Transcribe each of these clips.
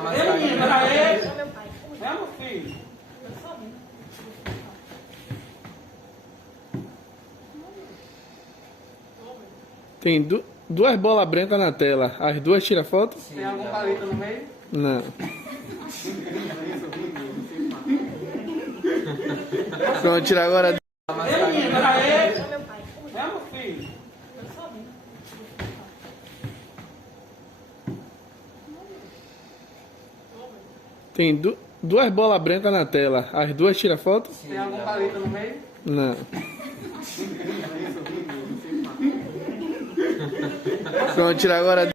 Menino, era ele? É, meu filho. Tem duas bolas brancas na tela. As duas tiram foto? Tem algum palito no meio? Não. Vamos tirar agora. Menino, era ele? É, meu filho. Tem duas bolas brancas na tela. As duas tiram foto? Tem algum palito no meio? Não. Vamos tirar agora.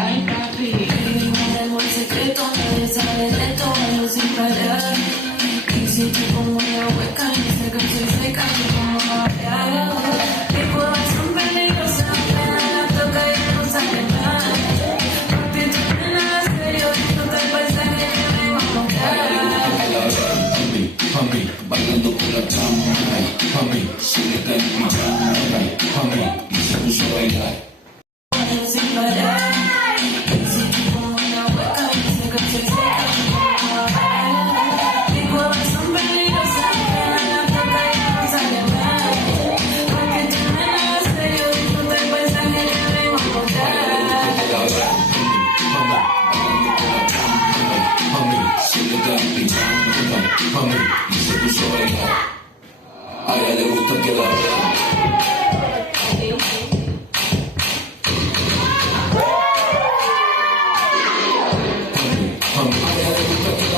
Ay, papi, tenemos el secreto, nadie sabe de todo sin parar. Y si te pongo una hueca, no sé que soy seca, no como hablar. Mi corazón peligroso, apenas la toca y no sabe nada. Papi, tú me la serio, disfruta el paisaje que vengo a mostrar. Mami, bailando por la cama, mami, súbete en pijama, mami, y se puso a bailar. Sin parar. Y si te pongo una hueca, no sé que soy seca, no como hablar. Mi corazón peligroso, apenas la toca y no sabe nada. Papi, tú me la serio, disfruta el paisaje que vengo a mostrar. Mami, súbete en pijama, mami, y se puso a bailar. A ella le gusta que la vean. Mami, a ella le gusta que la